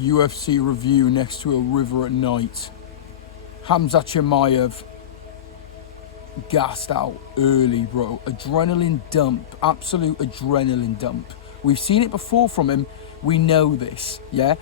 UFC review next to a river at night. Khamzat Chimaev gassed out early, bro. Adrenaline dump, absolute adrenaline dump. We've seen it before from him. We know this, yeah?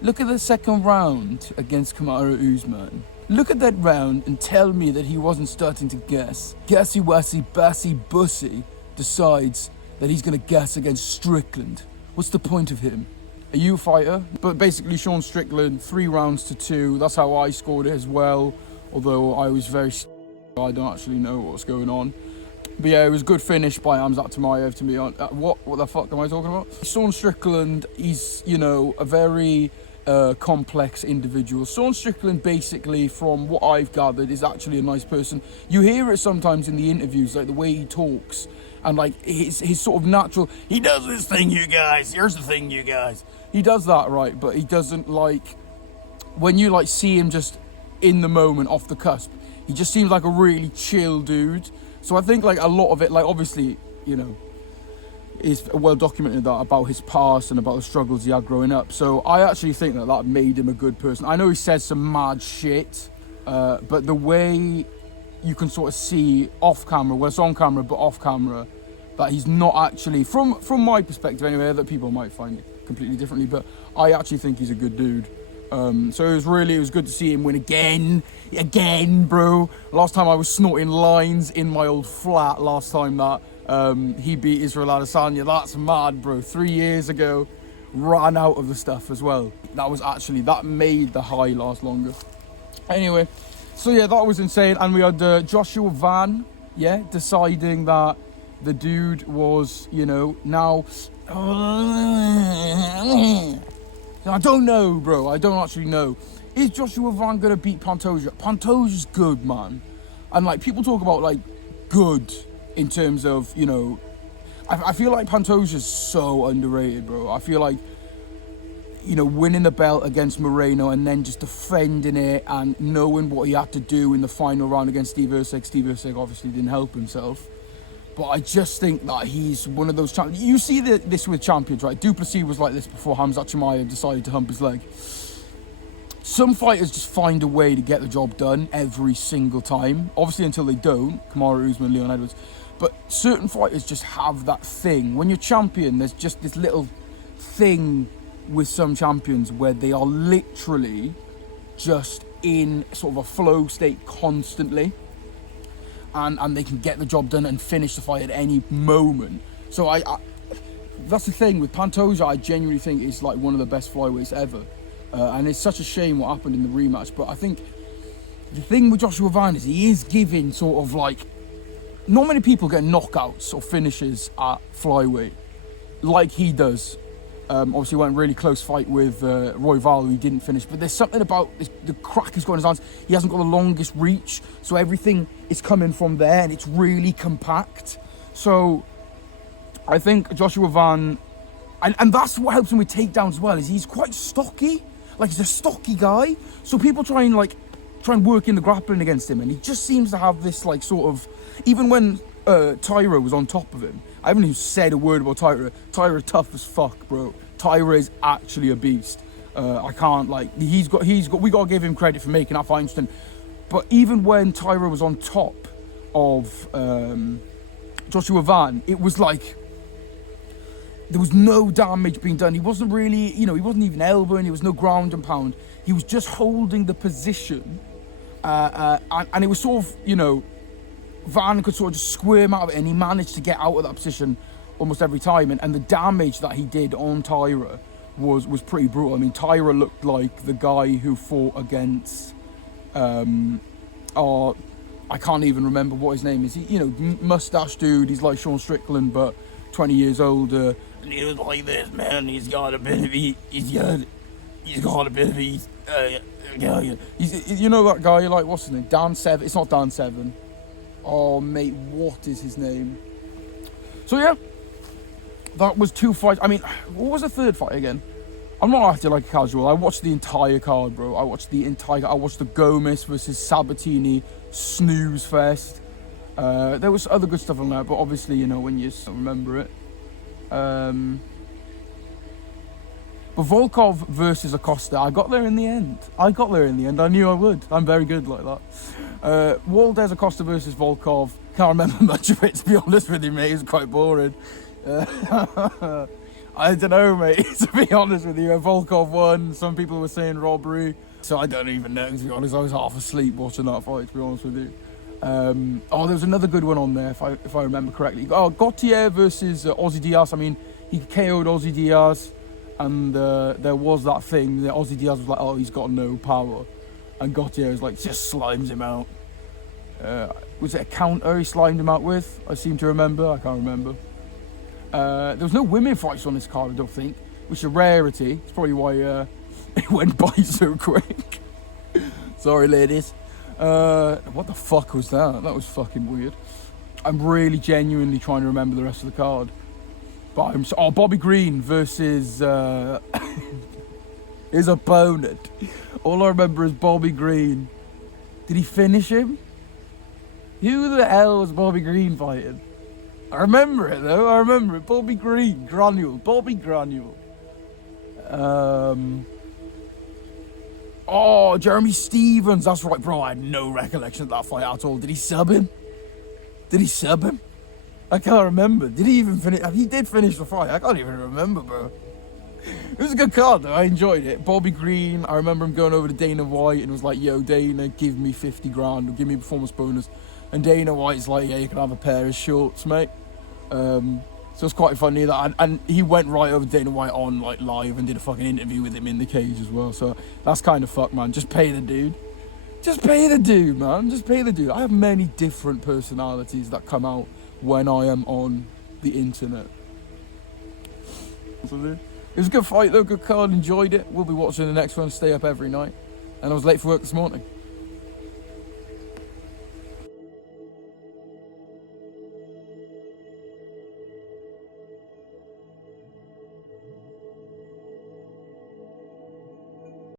Look at the second round against Kamaru Usman. Look at that round and tell me that he wasn't starting to gas. Gassy Wassy Bassy Bussy decides that he's going to gas against Strickland. What's the point of him? A U fighter? But basically Sean Strickland, 3 rounds to 2. That's how I scored it as well. Although I was very... I don't actually know what's going on. But yeah, it was a good finish by Khamzat Chimaev to me. What the fuck am I talking about? Sean Strickland, he's, you know, a very complex individual. Sean Strickland, basically, from what I've gathered, is actually a nice person. You hear it sometimes in the interviews, like the way he talks, and like his sort of natural, he does this thing, you guys, here's the thing, you guys. He does that, right, but he doesn't, like, when you like see him just in the moment, off the cusp, he just seems like a really chill dude. So I think like a lot of it, like obviously, you know, is well documented that about his past and about the struggles he had growing up. So I actually think that made him a good person. I know he says some mad shit, but the way you can sort of see off camera, well it's on camera, but off camera, that he's not actually, from my perspective anyway, other people might find it completely differently, but I actually think he's a good dude. So it was good to see him win again, bro. Last time I was snorting lines in my old flat, last time that he beat Israel Adesanya. That's mad, bro. 3 years ago, ran out of the stuff as well. That made the high last longer. Anyway, so yeah, that was insane. And we had Joshua Van, yeah, deciding that the dude was, you know, now... I don't know, bro. I don't actually know. Is Joshua Van gonna beat Pantoja? Pantoja's good, man. And like people talk about like good in terms of, you know, I feel like Pantoja's so underrated, bro. I feel like, you know, winning the belt against Moreno and then just defending it and knowing what he had to do in the final round against Steve Erceg. Steve Erceg obviously didn't help himself. But I just think that he's one of those champions. You see this with champions, right? Duplessis was like this before Khamzat Chimaev decided to hump his leg. Some fighters just find a way to get the job done every single time. Obviously, until they don't. Kamaru Usman, Leon Edwards. But certain fighters just have that thing. When you're champion, there's just this little thing with some champions where they are literally just in sort of a flow state constantly. And they can get the job done and finish the fight at any moment. So I that's the thing with Pantoja. I genuinely think is like one of the best flyweights ever, and it's such a shame what happened in the rematch. But I think the thing with Joshua Van is he is giving sort of like, not many people get knockouts or finishes at flyweight like he does. Obviously went a really close fight with Royval, who he didn't finish, but there's something about the crack he's got in his hands. He hasn't got the longest reach, so everything is coming from there and it's really compact. So I think Joshua Van, and that's what helps him with takedowns as well, is he's quite stocky. Like, he's a stocky guy, so people try and work in the grappling against him, and he just seems to have this like sort of, even when Tyra was on top of him, I haven't even said a word about Tyra. Tyra tough as fuck, bro. Tyra is actually a beast. I can't, like, we gotta give him credit for making that fight interesting. But even when Tyra was on top of Joshua Van, it was like there was no damage being done. He wasn't really, you know, he wasn't even elbowing. There was no ground and pound. He was just holding the position, and it was sort of, you know, Van could sort of just squirm out of it, and he managed to get out of that position almost every time. And the damage that he did on Tyra was pretty brutal. I mean, Tyra looked like the guy who fought against, I can't even remember what his name is. He, you know, mustache dude. He's like Sean Strickland, but 20 years older. And he was like this, man. He's got a bit of you know that guy, like, what's his name? Dan Severn. It's not Dan Severn. Oh, mate, what is his name? So, yeah, that was 2 fights. I mean, what was the third fight again? I'm not acting like a casual. I watched the entire card, bro. I watched the Gomez versus Sabatini snooze fest. There was other good stuff on there, but obviously, you know, when you remember it. But But Volkov versus Acosta, I got there in the end. I knew I would. I'm very good like that. Valdez Acosta versus Volkov. Can't remember much of it, to be honest with you, mate. It was quite boring. I don't know, mate. To be honest with you, Volkov won. Some people were saying robbery. So I don't even know, to be honest. I was half asleep watching that fight, to be honest with you. There was another good one on there, if I remember correctly. Gautier versus Ozzy Diaz. I mean, he KO'd Ozzy Diaz, and there was that thing that Ozzy Diaz was like, oh, he's got no power. And Gautier was like, just slimes him out. Was it a counter he slimed him out with? I seem to remember. I can't remember. There was no women fights on this card, I don't think, which is a rarity. It's probably why it went by so quick. Sorry, ladies. What the fuck was that? That was fucking weird. I'm really genuinely trying to remember the rest of the card. But Bobby Green versus his opponent. All I remember is Bobby Green. Did he finish him? Who the hell was Bobby Green fighting? I remember it though, Bobby Green, Bobby Granule. Oh, Jeremy Stevens, that's right, bro. I had no recollection of that fight at all. Did he sub him? I can't remember. Did he even finish? He did finish the fight. I can't even remember, bro. It was a good card though. I enjoyed it. Bobby Green, I remember him going over to Dana White and was like, yo, Dana, give me 50 grand or give me a performance bonus. And Dana White's like, yeah, you can have a pair of shorts, mate. So it's quite funny that, and he went right over Dana White on like live and did a fucking interview with him in the cage as well. So that's kind of fucked, man. Just pay the dude, man. Just pay the dude. I have many different personalities that come out when I am on the internet. It was a good fight though, good card, enjoyed it. We'll be watching the next one, stay up every night. And I was late for work this morning.